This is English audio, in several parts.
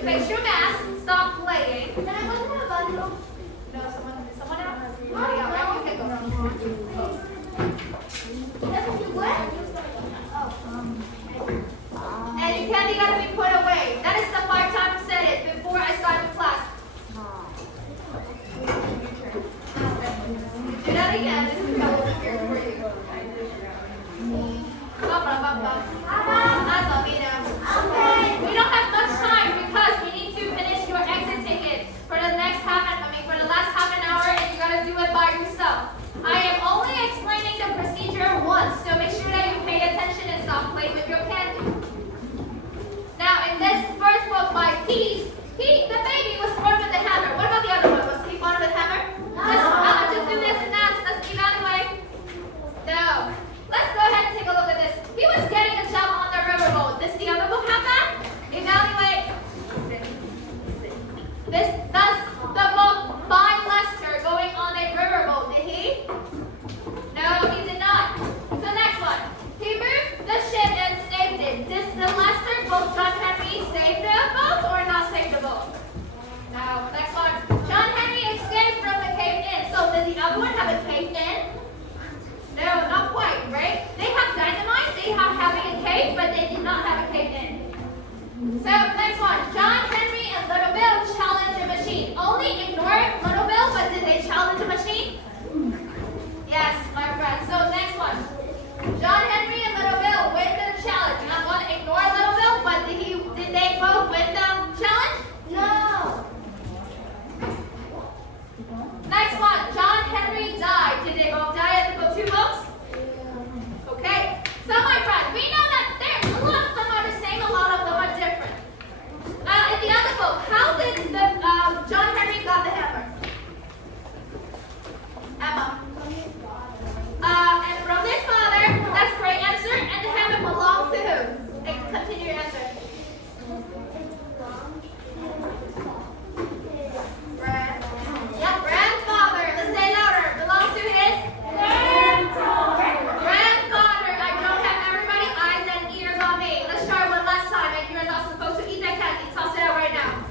face your mask, stop playing. Then I want to have a bundle. No, someone else? Right? Okay, go. And your candy got to be put away. That is the 5 times said it before I started class. Do that again. This is how it's here for you. That's all we know. Okay. We don't have much time because we need to finish your exit ticket for the last half an hour, and you gotta do it by yourself. I am only explaining the procedure once, so make sure that you pay attention and stop playing with your candy. Now, in this first book by Peace, the baby was born with a hammer. What about the other one? Was he born with a hammer? Just do this and that. Let's evaluate. No. Let's go ahead and take a look at this. He was getting a job on the riverboat. Does the other book have that? Evaluate. Does the book by Lester going on a riverboat? Did he? No, he did not. So next one. He moved the ship and saved it. Does the Lester book John Henry save the boat or not save the boat? No. Next one. John Henry escaped from the cave in. So did the other one have a cave in? No, not quite, right? They have dynamite, they have having a cave, but they did not have a cave in. So, next one. John Henry and Little Bill challenge a machine. Only ignore Little Bill, but did they challenge a machine? Yes, my friend. So, next one. John Henry and Little Bill win the challenge. You're not going to ignore Little Bill, but did they both win the challenge? No. Next one. John Henry died. Did they both die at the 2 boats? Okay. So my friend, we know that a lot of them are the same, a lot of them are different. In the other book, how did John Henry got the hammer? Emma. And from his father, that's a great answer. And the hammer belongs to who? Continue your answer. Grandfather. Let's say louder. Belongs to his grandfather. I don't have everybody eyes and ears on me. Let's try one last time. And you're not supposed to eat that candy. Toss it out right now.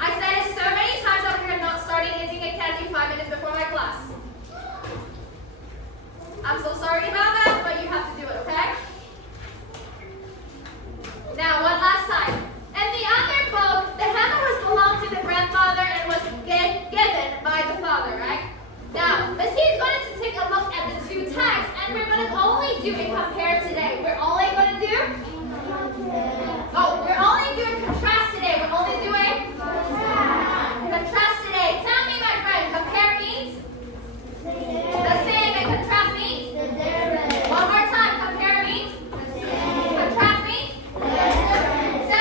I said it so many times that we're not starting eating a candy 5 minutes before my class. I'm so sorry about that, but you have to do it, okay? Now, one last time. In the other book, the hammer belonged to the grandfather and was given by the father, right? Now, but he's going to take a look at the 2 tags, and we're going to only do a compare today. We're only going to do? Oh, we're only doing contrast today. We're only doing? Contrast today. Tell me, my friend, compare means? The same, and contrast means? One more time, compare means? Contrast means? So,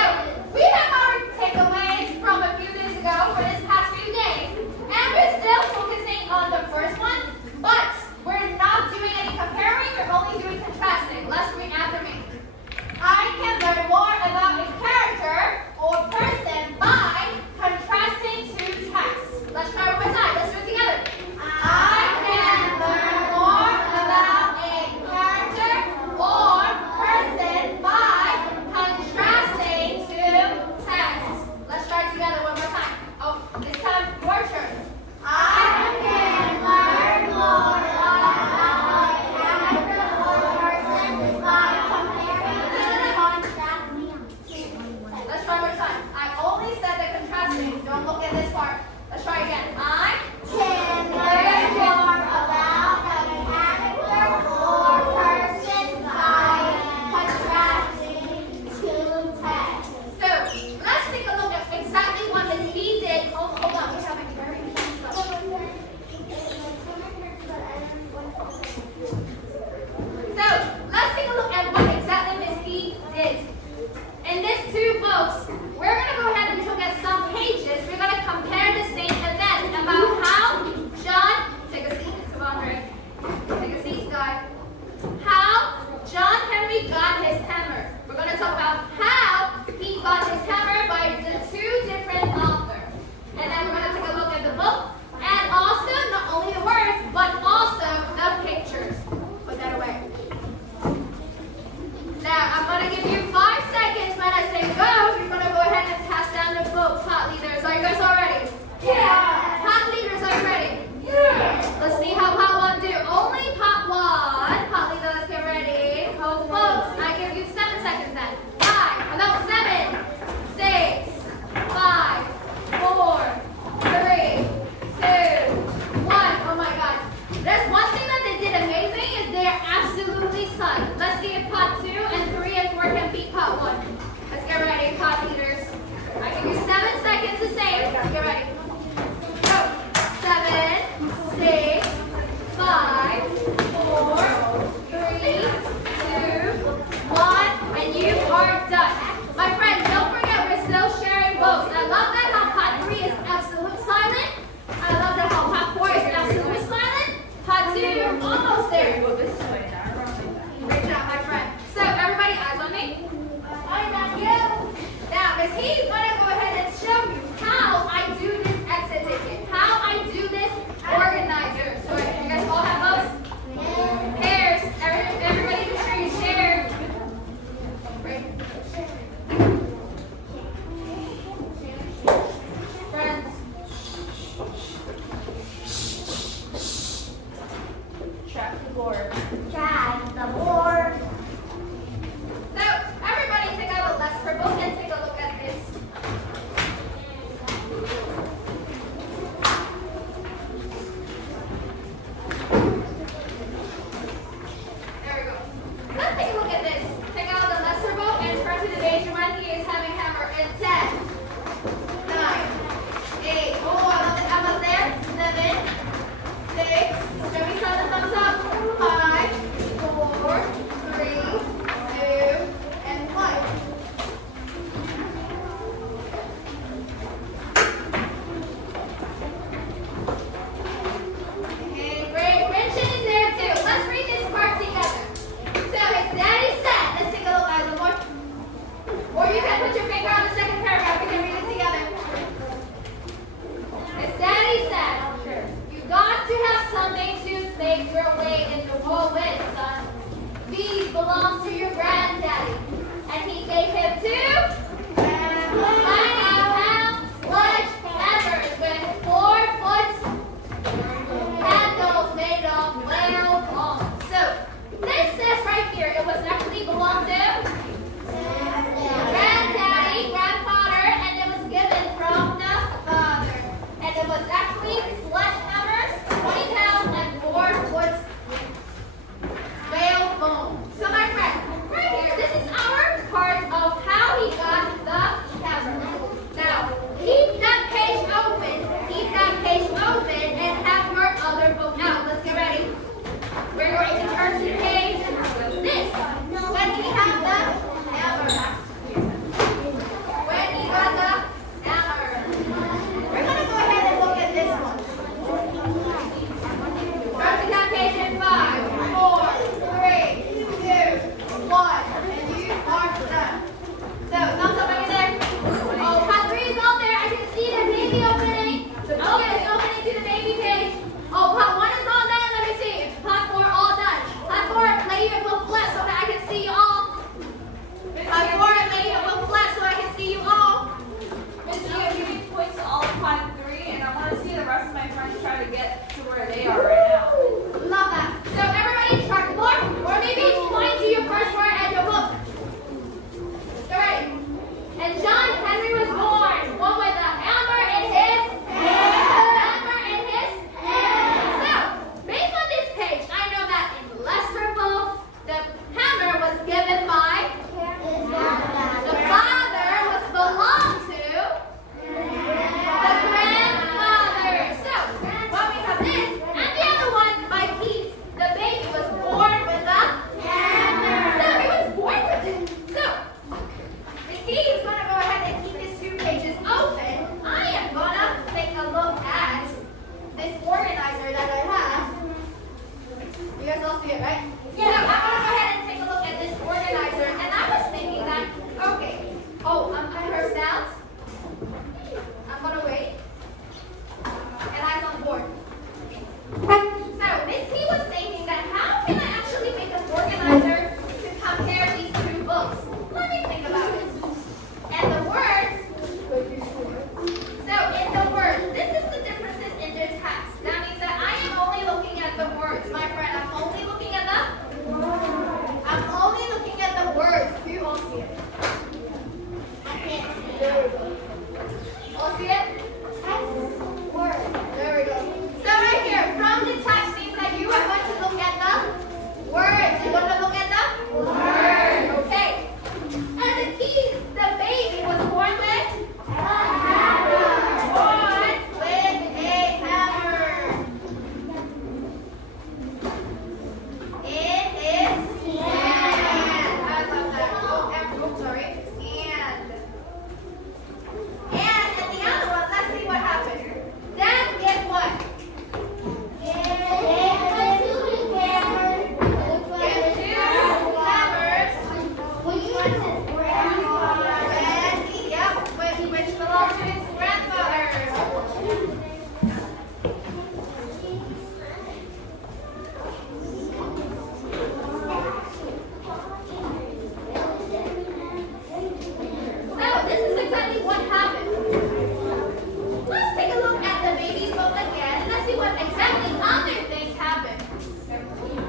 we have our takeaways from a few days ago for this past few days, and we're still focusing on the first one, but we're not doing any comparing, we're only doing contrasting. Let's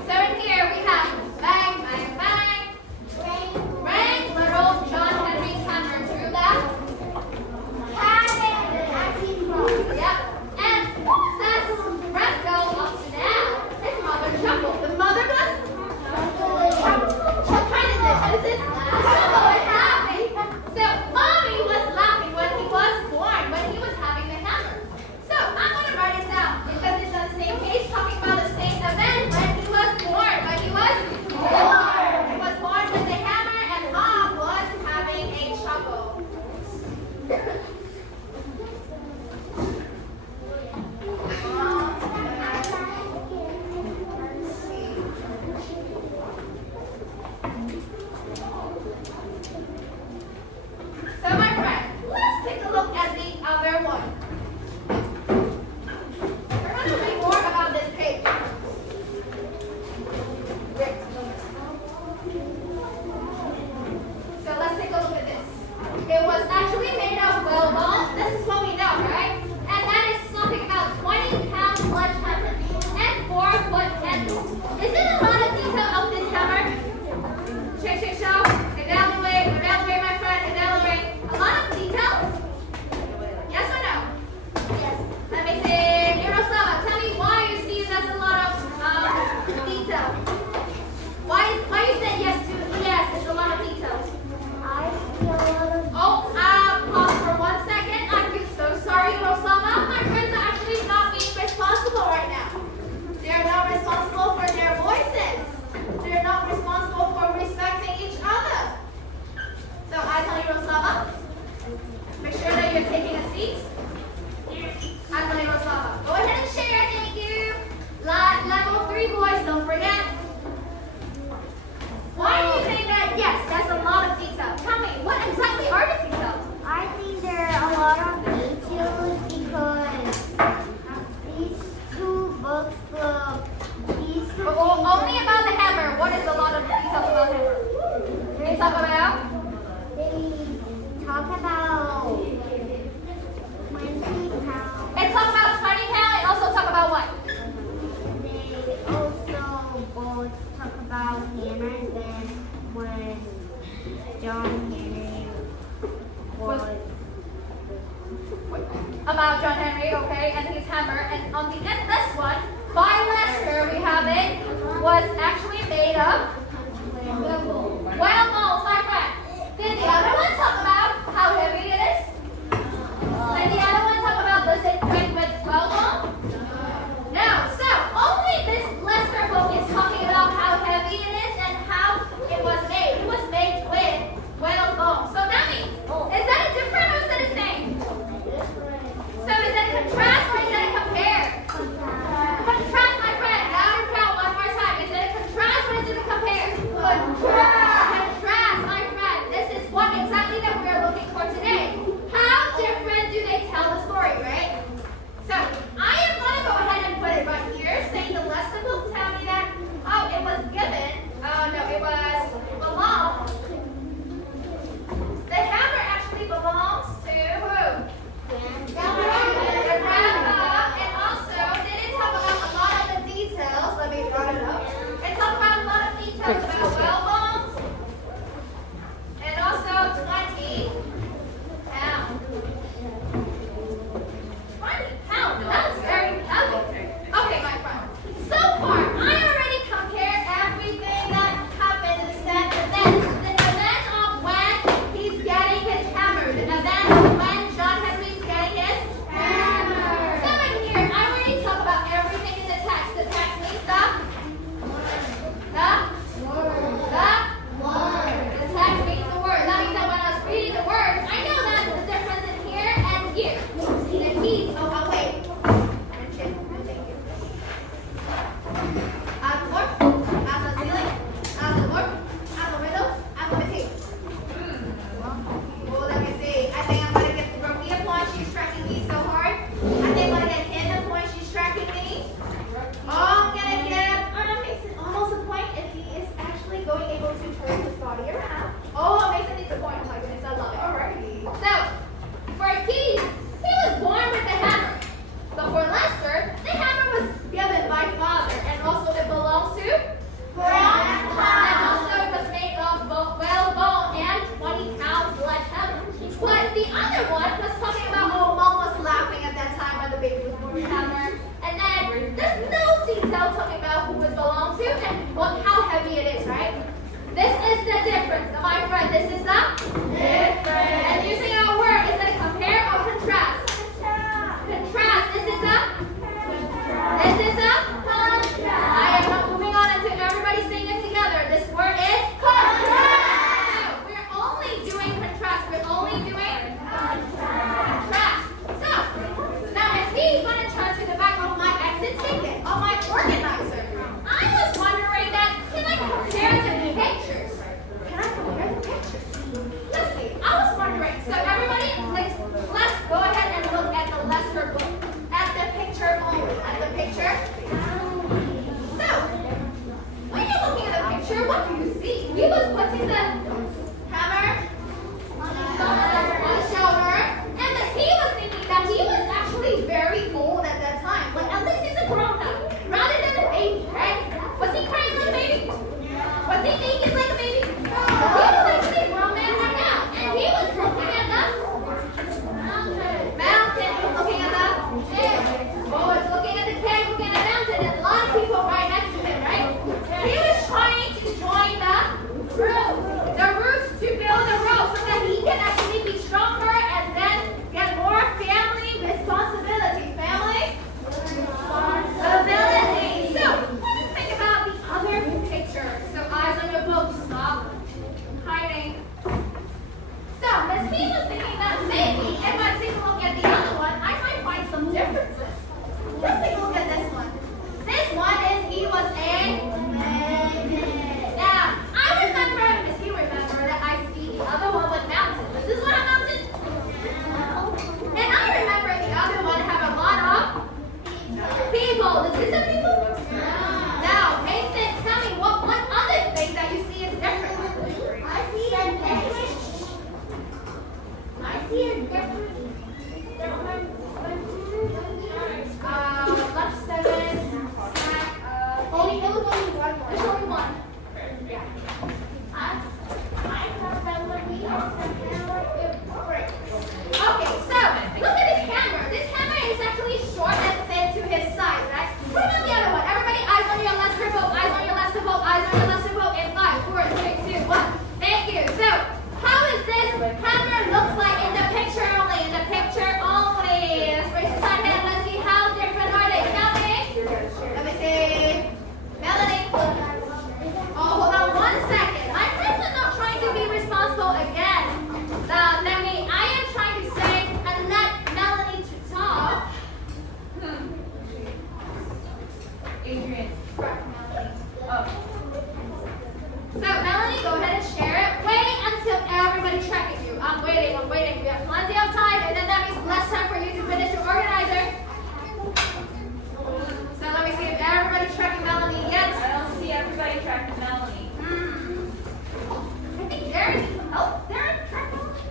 So in here we have bang, bang, bang, ring, little John Henry was about John Henry, okay, and his hammer. And on the end, this one, by Lester, we have it, was actually made of whale bones, my friend. Did the other one talk about how heavy it is? Did the other one talk about does it fit with whale bone? No. So only this Lester book is talking about how heavy it is and how it was made. It was made with whale bone. So that means, is that a different or is that the same? So is that a contrast or is that a compare? Contrast, my friend. Loud and proud one more time. Is it a contrast or is it a compare? Contrast, my friend. This is what exactly that we are looking for today. How different do they tell the story, right? So I am going to go ahead and put it right here, saying the lesson will tell me that, oh, it was given. Oh, no, it was belonged. The hammer actually belongs to who? The grandpa. And also, they didn't talk about a lot of the details. Let me draw it up. They talk about a lot of details about whale bones. And also 20 pounds. 20 pounds. That is very heavy. Okay, my friend. So far, I already compared everything that happened in the set. The event of when he's getting his hammer. The event of when John Henry's getting his hammer. So in here, I already talked about everything in the text. The text means the text means the word. That means that when I was reading the words, I know that the difference in here and here. The keys. Oh, wait. As the floor, as the ceiling, as the door, as the window, as the table. Oh, let me see. I think I'm gonna get Rokia a point. She's tracking me so hard. I think I'm gonna get him a point. She's tracking me. Oh, I'm gonna give Mason almost a point if he is actually able to turn his body around. Oh, Mason needs a point. Oh my goodness, I love it. Alrighty. So, for Keith, he was born with the hammer. But for Lester, the hammer was given by father, and also it belongs to grandpa. And also it was made of whale bone and 20 pounds sledgehammer. But the other one was talking about, oh, mom was laughing at that time when the baby was born with hammer. And then there's no detail talking about who it belongs to and how heavy it is, right? This is the difference, my friend. This is the difference. And using our word, is it compare or contrast? Contrast. This is a contrast. I am not moving on until everybody saying it together. This word is contrast. So we're only doing contrast. We're only doing contrast. So now as he's going to turn to the back of my exit ticket, of my organizer, I was wondering that, can I compare the pictures? Can I compare the pictures? Let's see. Okay, so look at this camera. This camera is actually short and thin to his size, right? What about the other one? Everybody, eyes on your left triple, eyes on your left triple, eyes on your left triple in 5, 4, 3, 2, 1. Thank you. So, how is this camera looks like in the picture only? In the picture only. Let's raise your side hand. Let's see how different are they. Melanie? Let me see. Melanie? Oh, hold on 1 second. My friends are not trying to be responsible again. I am trying to say and let Melanie to talk. Adrian. Oh. So Melanie, go ahead and share it. Wait until everybody's tracking you. I'm waiting. We have plenty of time, and then that means less time for you to finish your organizer. So let me see if everybody's tracking Melanie yet. I don't see everybody tracking Melanie. I think Darren needs some help. Darren, track Melanie.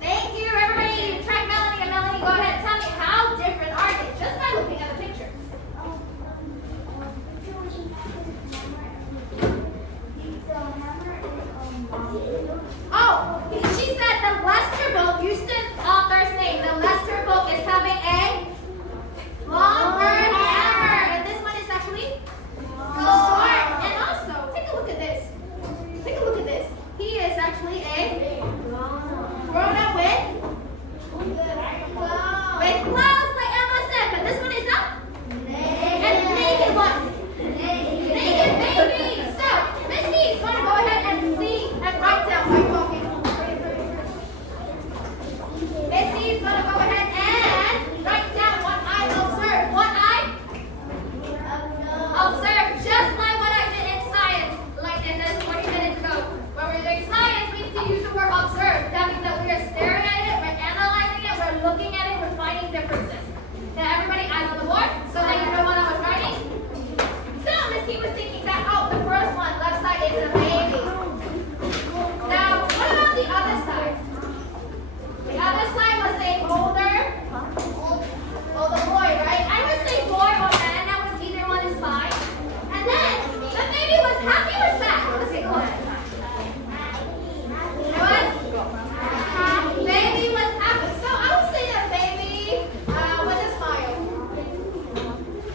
Thank you, everybody. You track Melanie, and Melanie, go ahead and tell me how different are they just by looking at the pictures. Oh, she said the Lester boat, Houston author's name, the Lester boat is having a longer hammer. And this one is actually short. And also, take a look at this. Take a look at this. He is actually a grown-up with clothes, like Emma said, but this one is not. And naked what? Naked baby. So, Missy is going to go ahead and see and write down by talking. Missy is going to go ahead and write down what I observed. What I observed, just like what I did in science, like in this 40 minutes ago. When we're doing science, we need to use the word observe. That means that we are staring at it, we're analyzing it, we're looking at it, we're finding differences. Now everybody eyes on the board so that you know what I was writing. So Missy was thinking that, oh, the first one, left side is a baby. Now, what about the other side? The other side was a older boy, right? I would say boy or man, that was either one is fine. And then, the baby was happy or sad? Let's take a look. It was? Baby was happy. So I would say that baby with a smile.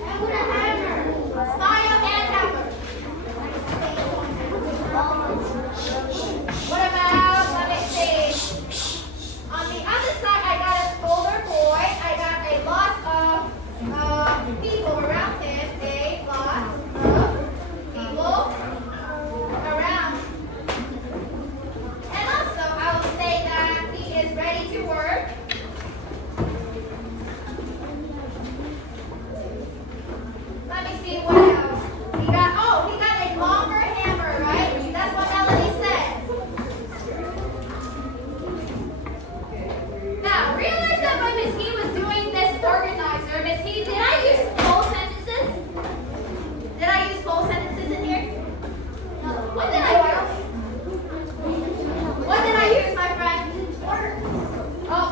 And with a hammer. Smile and hammer. What about, let me see. On the other side, I got an older boy. I got a lot of people around him. A lot of people around. And also, I will say that he is ready to work. Let me see what else. He got a longer hammer, right? That's what Melanie said. Now, realize that when Miss He was doing this organizer, Miss He, did I use full sentences? Did I use full sentences in here? What did I use? What did I use, my friend? Oh.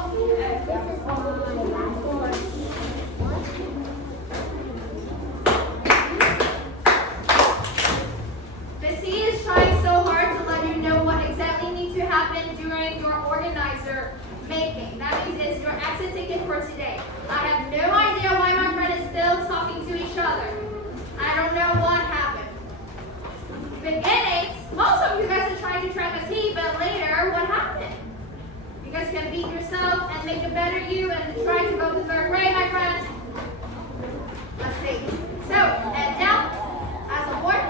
Miss He is trying so hard to let you know what exactly needs to happen during your organizer making. That means it's your exit ticket for today. I have no idea why my friend is still talking to each other. I don't know what happened. Beginnings, most of you guys are trying to track Miss He, but later, what happened? You guys can beat yourself and make a better you and try to go to third grade, my friend. Let's see. So, and down, eyes on the board,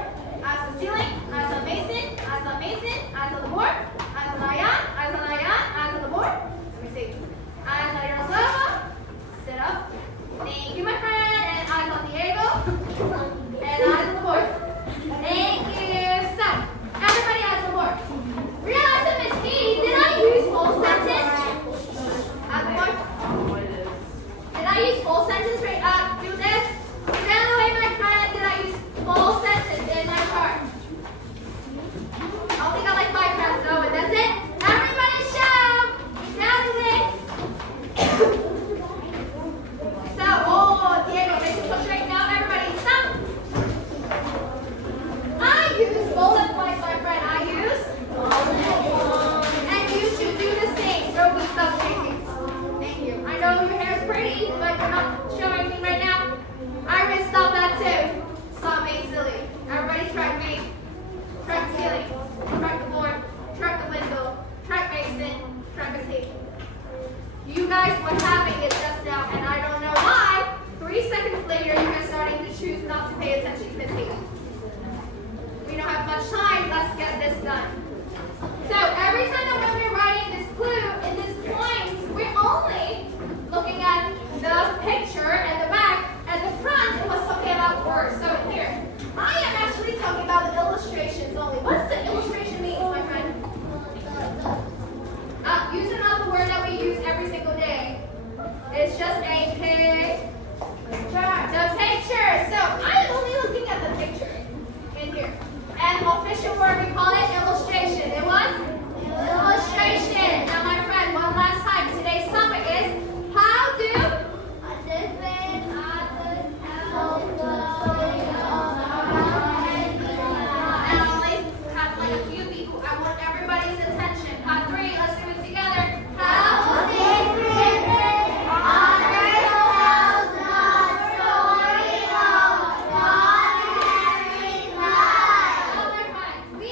eyes on the ceiling, eyes on Mason, eyes on Mason, eyes on the board, eyes on Ayan, eyes on Ayan, eyes on the board. Let me see. Eyes on Yaroslava. Sit up. Thank you, my friend. And eyes on Diego. And eyes on the board. Thank you. So, everybody eyes on the board. Realize that Miss He, did I use full sentence? At the board? Did I use full sentence? You guys were having it just now, and I don't know why. 3 seconds later, you guys starting to choose not to pay attention to Miss Haley. We don't have much time. Let's get this done. So every time that when we're writing this clue in this point, we're only looking at the picture and the back, and the front was talking about words. So here, I am actually talking about the illustrations only. What's the illustration mean, my friend? Use another word that we use every single day. It's just a picture. The picture. So I'm only looking at the picture in here. And official word, we call it illustration. It was illustration. Now, my friend, one last time. Today's topic is how do I only have like a few people. I want everybody's attention. Cut 3. Let's do it together. How different others tell the story of God and life. We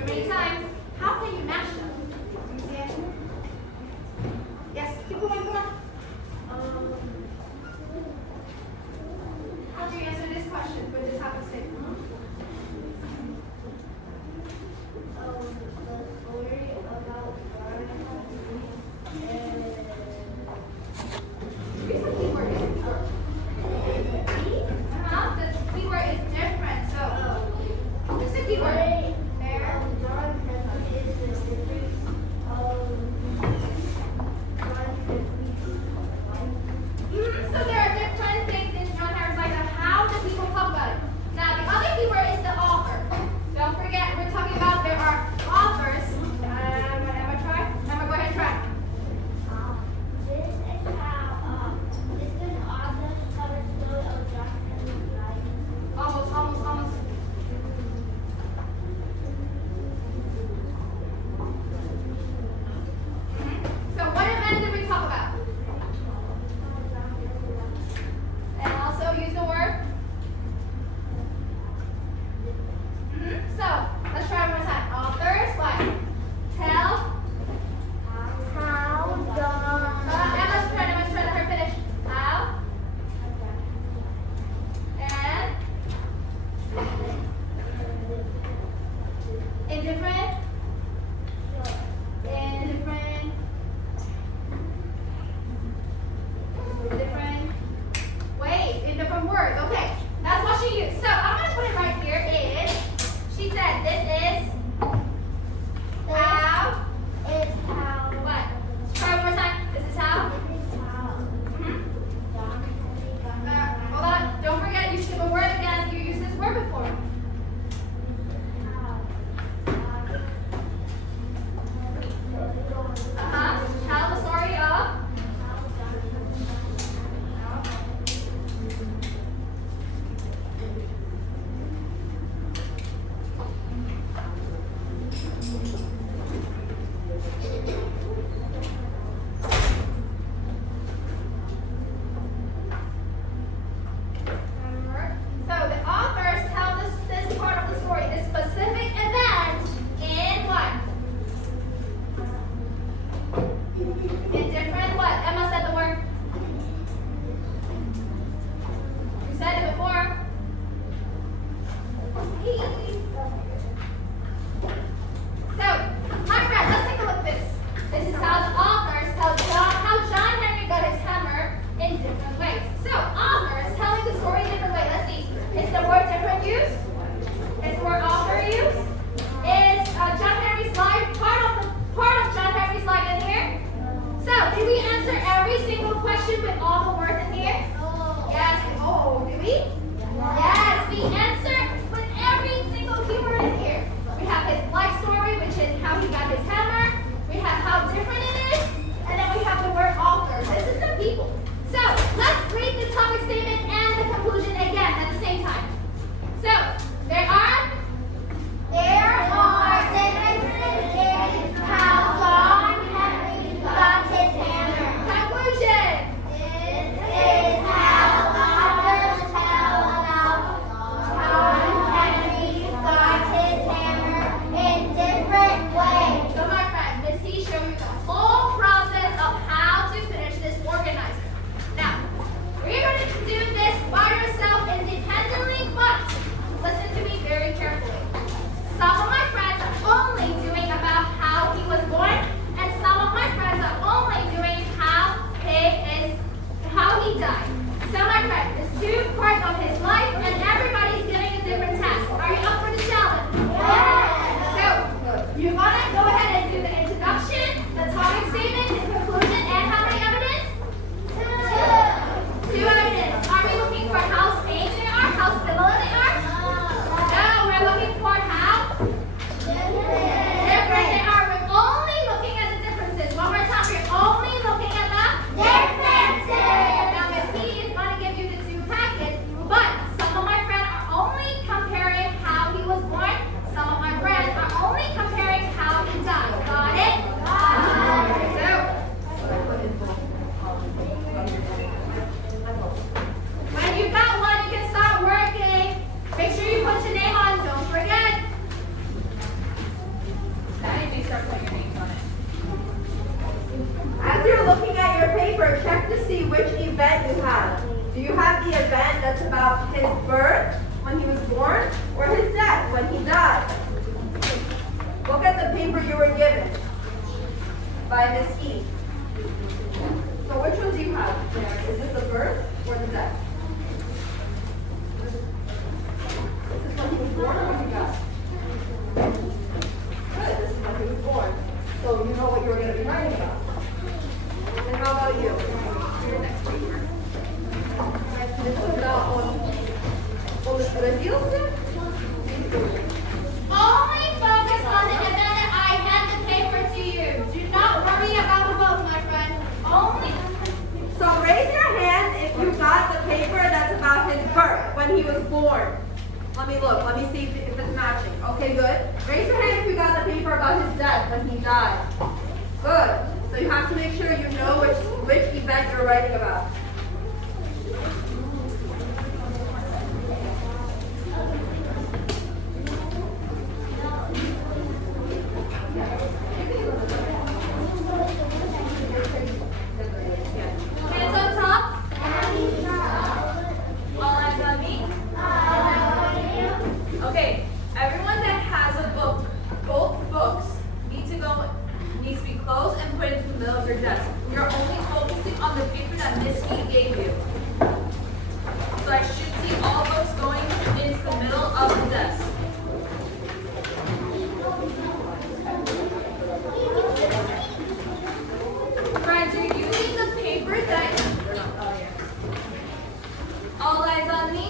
so many times. How can you match them? Can you see it? Yes, keep going, come on. How do you answer this question with this type of statement? Use the keyword is the keyword is different. So use the keyword. There. his birth, when he was born, or his death, when he died? Look at the paper you were given by Miss E. So which one do you have there? Is this the birth or the death? Is this when he was born or when he died? Good, this is when he was born. So you know what you're going to be writing about. And how about you? Your next paper. Only focus on the event that I hand the paper to you. Do not worry about the book, my friend. Only. So raise your hand if you got the paper that's about his birth, when he was born. Let me look. Let me see if it's matching. Okay, good. Raise your hand if you got the paper about his death, when he died. Good. So you have to make sure you know which event you're writing about. Hands on top. All eyes on me. Okay, everyone that has a book, both books, needs to be closed and put into the middle of your desk. You're only focusing on the paper that Miss E gave you. So I should see all books going into the middle of the desk. Friends, you're using the paper that. All eyes on me.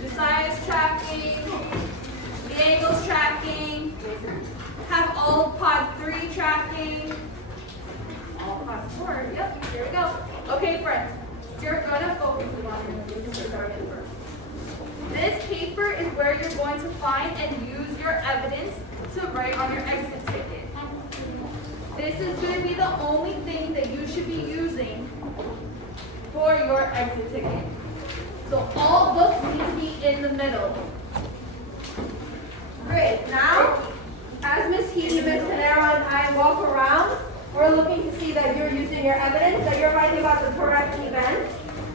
Josiah's tracking. Diego's tracking. Have all pod 3 tracking. All pod 4. Yep, here we go. Okay, friends. You're gonna focus on first. This paper is where you're going to find and use your evidence to write on your exit ticket. This is going to be the only thing that you should be using for your exit ticket. So all books need to be in the middle. Great. Now, as Miss Healy, Miss Canero, and I walk around, we're looking to see that you're using your evidence, that you're writing about the correct event.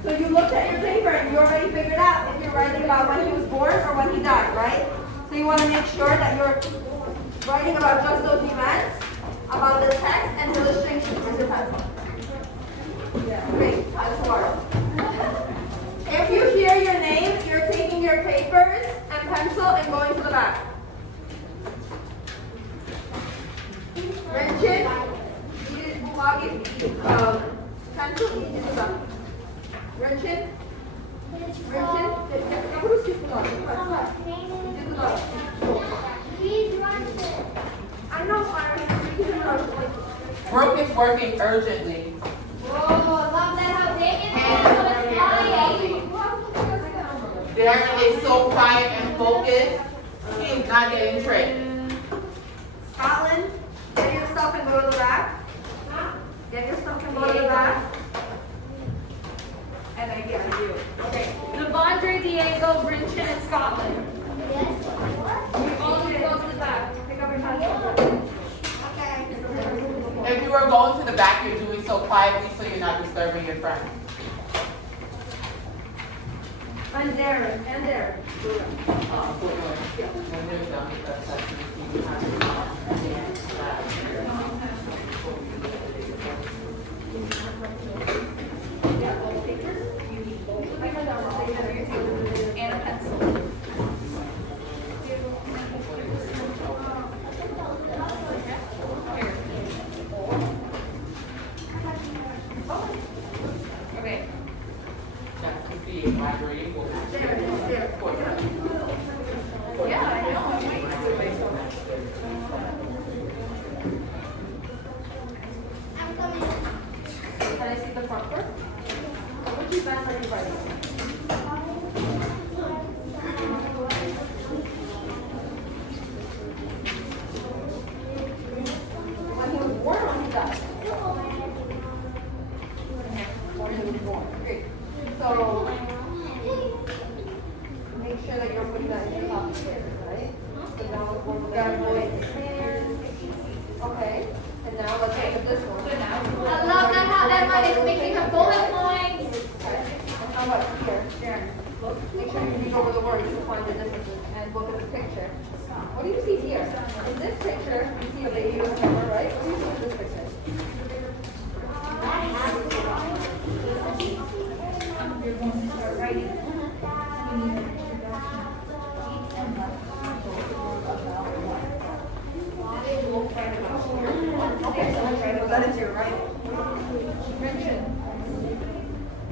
So you looked at your paper and you already figured out if you're writing about when he was born or when he died, right? So you want to make sure that you're writing about just those events, about the text and illustrations. Where's your pencil? Great. Time to work. If you hear your name, you're taking your papers and pencil and going to the back. Rinchin, pencil, into the back. Rinchin, I know, Brooke is working urgently. Whoa, love that how Damien is flying. Darren is so quiet and focused. He is not getting tricked. Scotland, get your stuff and go to the back. Get your stuff and go to the back. And I get you. Okay. Devondre, Diego, Rinchin, and Scotland. You all need to go to the back. Pick up your pencil. If you are going to the back, you're doing so quietly so you're not disturbing your friends. And Darren, and Darren. When they're done, because that's the And a pencil. Okay. That's the vibrating. Yeah, I know. Can I see the front first? Which event are you writing? When he was born or when he died? When he was born. Great. So, make sure that you're putting that in your pocket, right? So now we're going to avoid his hands. Okay. And now let's look at this one. I love that how Emma is making her bullet points. Okay. And how about here? Look, make sure you read over the words to find the differences and look at the picture. What do you see here? In this picture, you see a baby with a hammer, right? What do you see in this picture? Okay, so let's write that into your writing.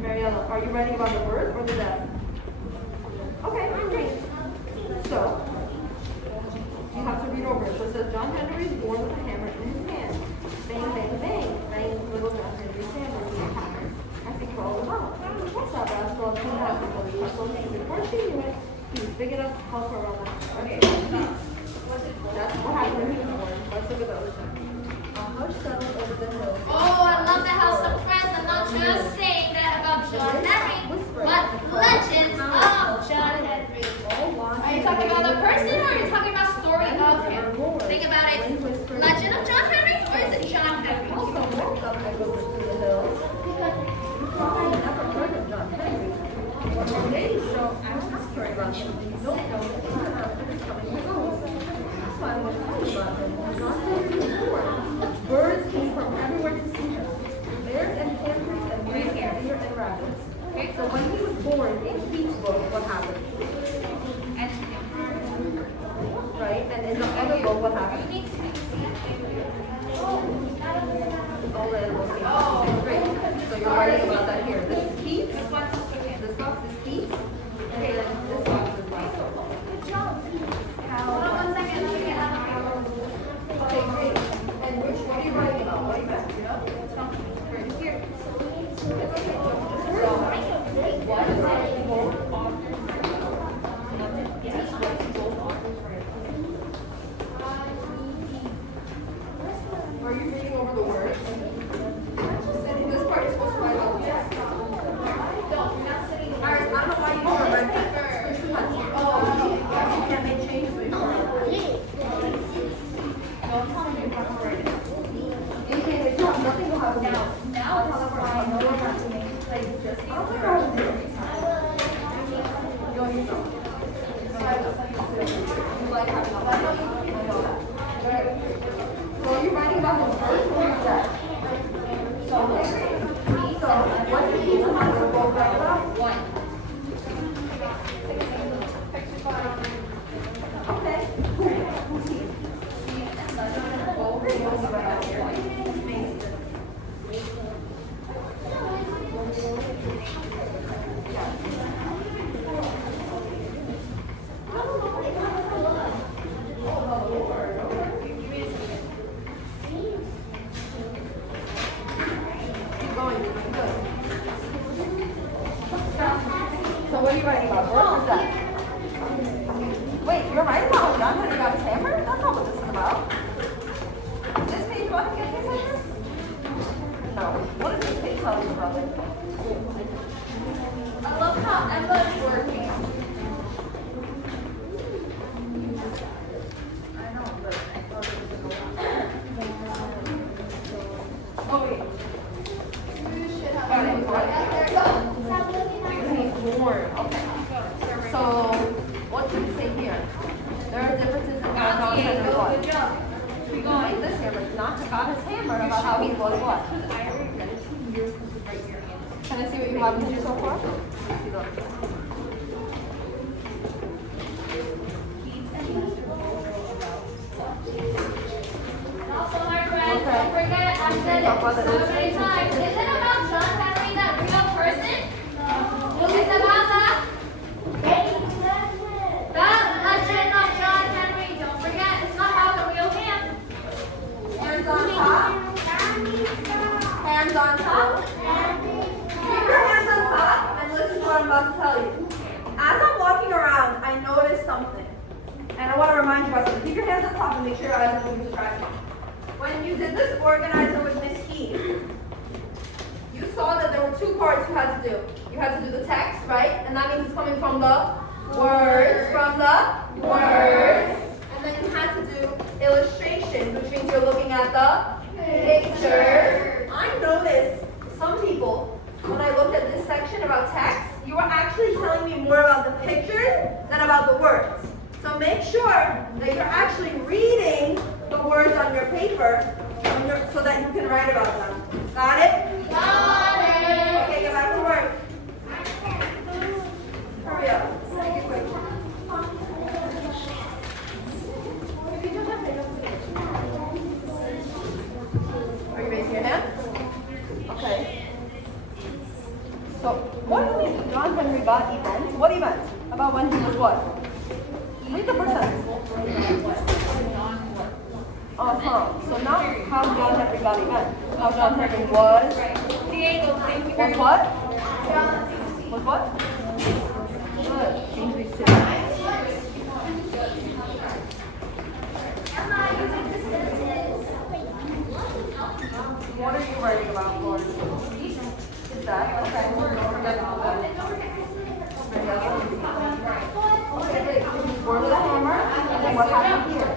Mariella, are you writing about the word or the death? Okay, great. So, you have to read over it. So it says, John Henry is born with a hammer in his hand. Bang, bang, bang. Bang, little John Henry's hammer with a hammer. As he crawled about. What's up, Rascal? He has the bully muscle. Before she knew it, he was big enough to help her around the house. Okay, that's what happened when he was born. Let's look at the other side. A hush settled over the hill. Oh, I love that how some friends are not just saying that about John Henry, but legends of John Henry. Are you talking about the person or are you talking about story of him? Think about it. Legend of John Henry or is it John Henry? Also, woke up and go through the hills. You probably never heard of John Henry. One day, so I was asking about him. You don't know if he's coming to go. That's why I want to tell you about him. When John Henry was born, birds came from everywhere to see him. Bears and panthers and deer and rabbits. Okay, so when he was born, in Pete's book, what happened? Right, and in the other book, what happened? All the animals came. Okay, great. So you're writing about that here. This is Pete. This box is Pete. Okay, then this box is Michael. Hold on 1 second. Let me get out of here. Okay, great. And what are you writing about? What are you writing about? Right here. So, what is that both authors write about? Yes, what is both authors write about? Are you reading over the words? And in this part, you're supposed to write about the text. Alright, I don't know why you don't write that. You can't make changes with your word. Don't tell me you have to write it. In case it's not, nothing will happen now. However, I know what has to make like just you don't yourself. You like having a I know that. So are you writing about the first or the death? So what did these amounts of both write about? One. Okay. So what are you writing about? Birth or death? Wait, you're writing about how John Henry got his hammer? That's not what this is about. Is this page about to get his hammer? No. What does this page tell you about it? I love how Emma's working. I know, but I thought it was a Oh, wait. You should have Got it. there you go. Stop looking at me. He's born. Okay. So, what does it say here? There are differences in how John Henry was. Good job. We go like this hammer. Not got his hammer about how he was what? Can I see what you have to do so far? Let's see those. Also, my friend, don't forget, I've said it so many times. Is it about John Henry, that real person? It's about that legend of John Henry. Don't forget, it's not about the real him. Hands on top. Hands on top. Keep your hands on top and listen to what I'm about to tell you. As I'm walking around, I noticed something. And I want to remind you about something. Keep your hands on top and make sure your eyes are moving distracted. When you did this organizer with Miss Heath, you saw that there were two parts you had to do. You had to do the text, right? And that means it's coming from the words. From the words. And then you had to do illustrations, which means you're looking at the pictures. I noticed some people, when I looked at this section about text, you were actually telling me more about the pictures than about the words. So make sure that you're actually reading the words on your paper so that you can write about them. Got it? Got it. Okay, get back to work. Hurry up. Make it quick. Are you raising your hand? Okay. So, what do we do John Henry got events? What events? About when he was what? Read the first sentence. So not how John Henry got events. How John Henry was. Diego, thank you very Was much. what? Was what? Good. Change these two. What are you writing about, Lord? Is that okay? Don't forget about that. Word with a hammer, and then what happened here?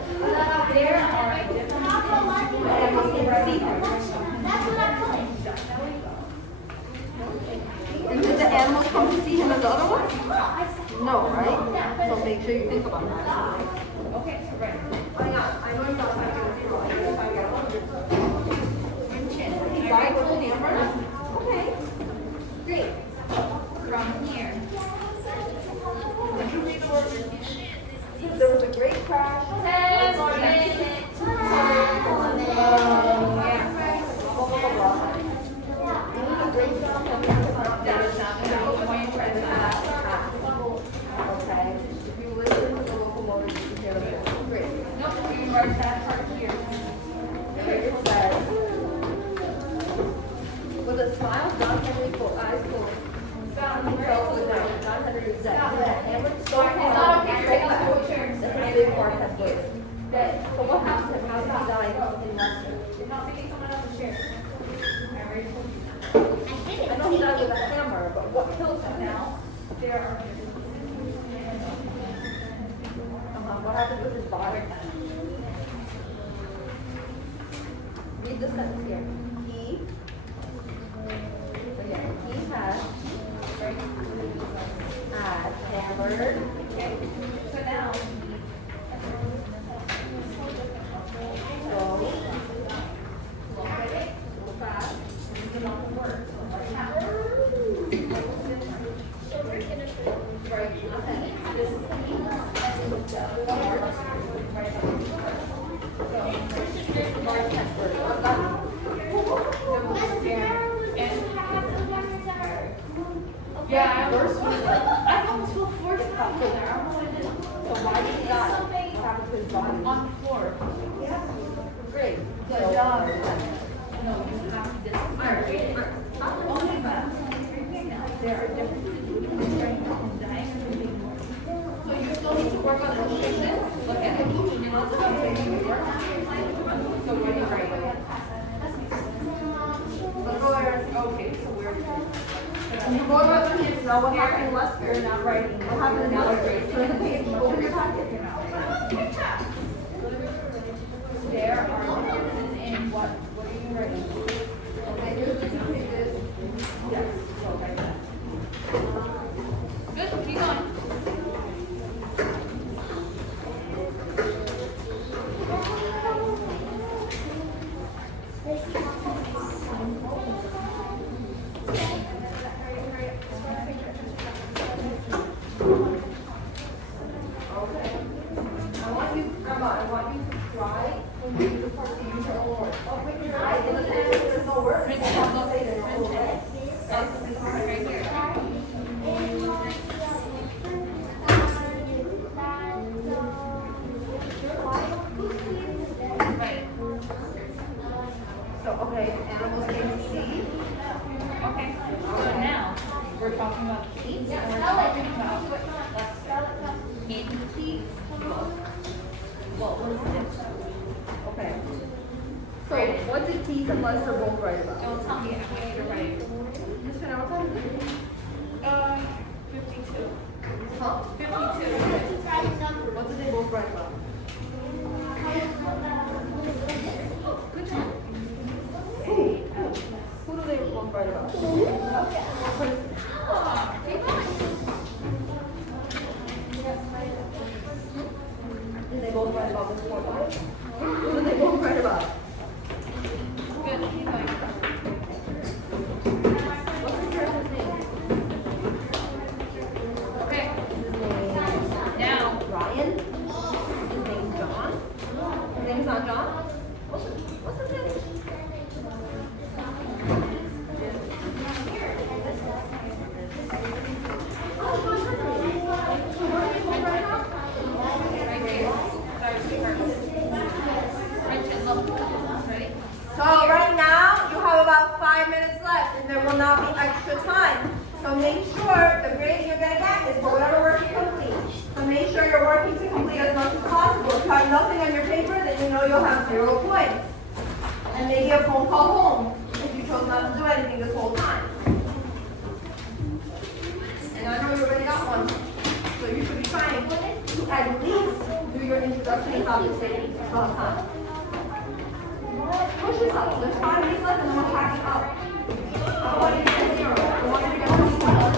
The animals came to see him. And did the animals come to see him as the other ones? No, right? So make sure you think about that. Okay, right. I know you're not typing zero. I know I got 100. He died with a hammer? Okay. Great. From here. Did you read the word? There was a great crash. 10 more minutes. Okay. If you listen to the locomotive, you can hear them. Great. Nope, we can write that part here. It says, with a smile, John Henry eyes closed. He fell to the ground. John Henry was dead. He had hammered so hard that his big heart had burst. So what happened to him? How did he die in Leicester? I know he died with a hammer, but what killed him? Now, there are What happened with his body? Read the sentence here. He had hammered. okay. So now, So fast. this is not the word. So let's have Right. Okay. this is yeah, I almost feel forced to come there. I don't know what it is. So why did he die? What happened to his body? On the floor. Great. Good So- job. No, you have to only but there are differences between brain and dying and being more. So you still need to work on illustration. Look at it. And also making work. So what are you writing? Let's go there. Okay, so we're You go about the kids now. What happened in Leicester? you're not writing. What happened in Leicester? Turn the page. Open your packet. There are differences in what are you writing? Okay, here's the two pages. Yes. So write that. Good, keep going. I want you to try when you do the part to use your Lord. Oh, put your eyes in the picture. There's no words. Print it, Don't look, say there's no print it. words. This part right here. Right. So, okay, animals came to see. Okay. So now we're talking about Keats and we're talking about Leicester. In Keats' book, what was this? Okay. So, what did Keith and Lester both write about? Don't tell me how you're right. Miss Fenner, what time is it? 52. Huh? 52. What did they both write about? Keep going. Did they both write about this 4 times? What did they both write about? Good, keep going. What's the person's name? Okay. Now. Ryan? His name's John? His name's not John? What's his name? So right now, you have about 5 minutes left, and there will not be extra time. So make sure the grade you're going to get is for whatever work you complete. So make sure you're working to complete as much as possible. If you have nothing on your paper, then you know you'll have 0 points. And maybe a phone call home, if you chose not to do anything this whole time. And I know you already got one. So you should be trying to at least do your introduction and topic statements on time. Push yourself. There's 5 minutes left and then we'll pass it out. I want you to get 0. I want you to get 20 points.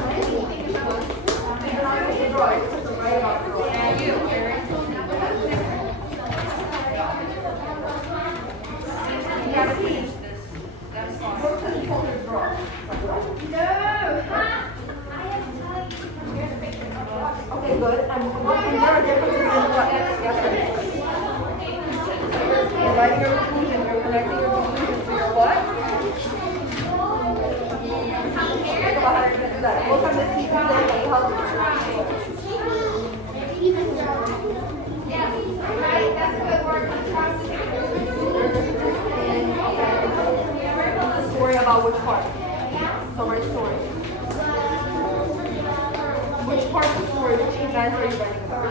You're not going to get draw. You're supposed to write about draw. Yeah, you, Eric. Yeah, please. Look to the folder draw. No. Okay, good. And there are differences in what? Yes, sir. You're writing your conclusion. You're connecting your conclusion to your what? Think about how you're going to do that. Most of this teacher said can help you. Yes, right. That's a good word. Story about which part? So write story. Which part of the story, which event are you writing about?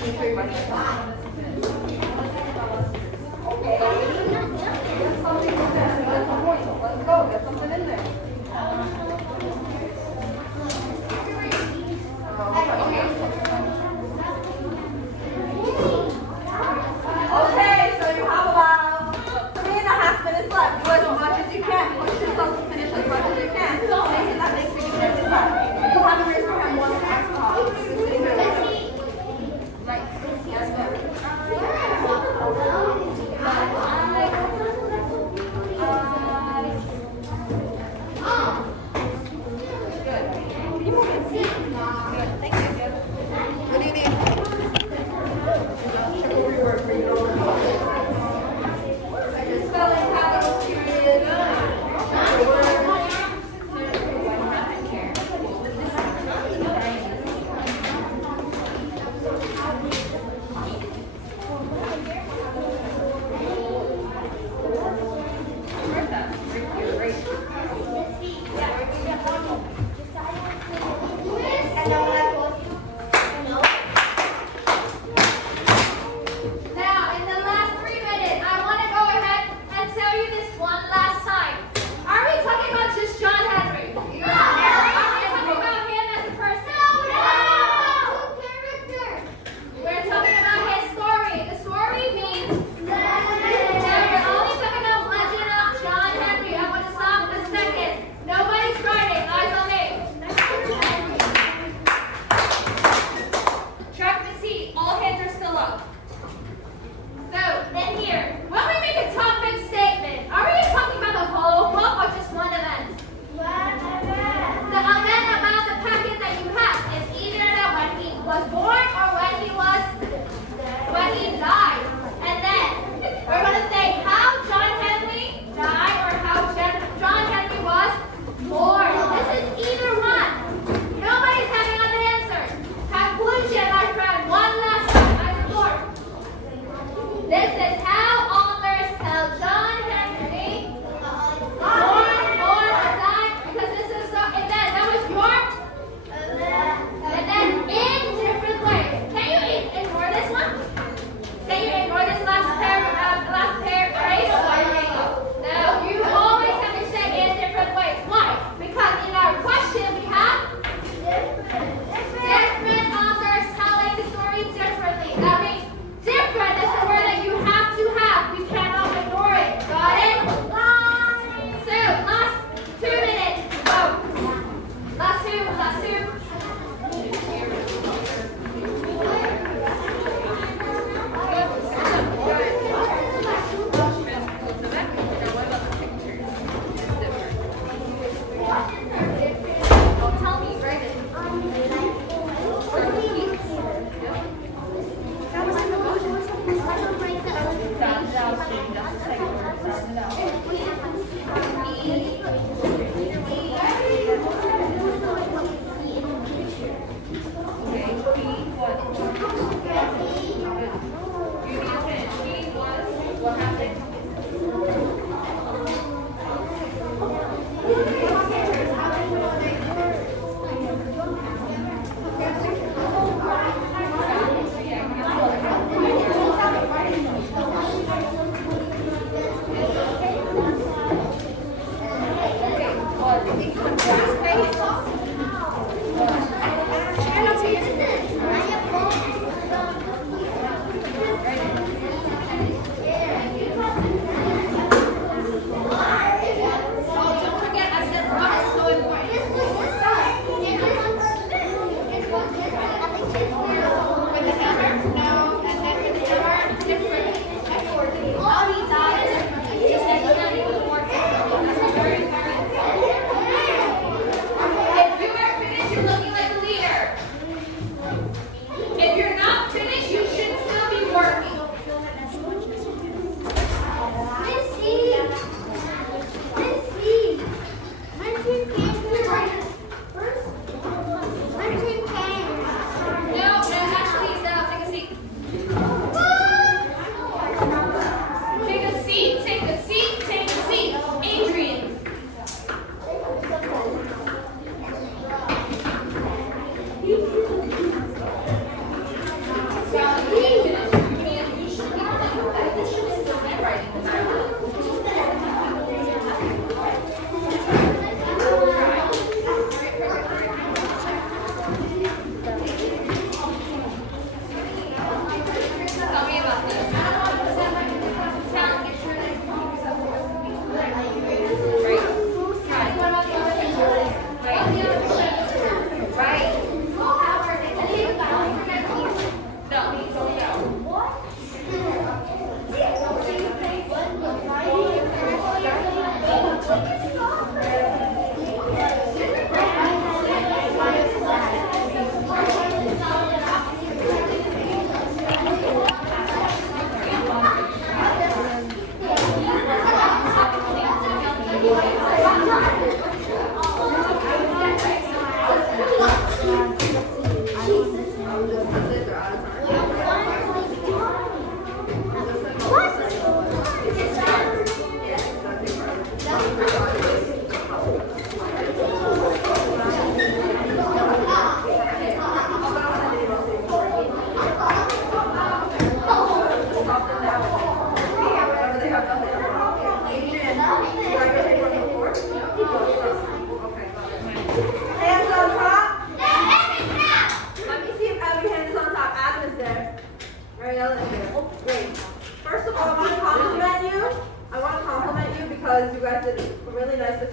Make sure you write that down. Okay. Get something in there. Get some points. Let's go. Get something in there. Okay, so you have about 3.5 minutes left. Do as much as you can. Push yourself to finish as much as you can. Make it that makes you finish this time. You haven't raised your hand once. Right. Yes, ma'am.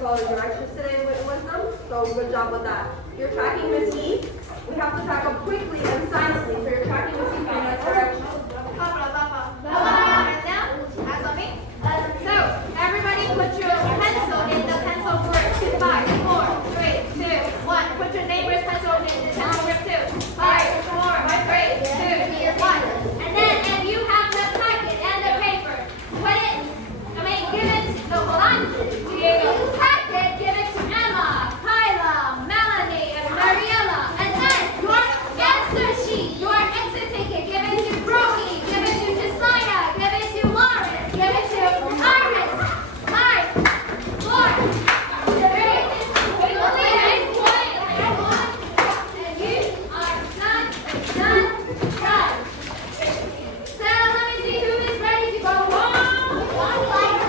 follow directions today with wisdom. So good job with that. You're tracking Miss E. We have to track up quickly and silently. So you're tracking Miss E for the next direction.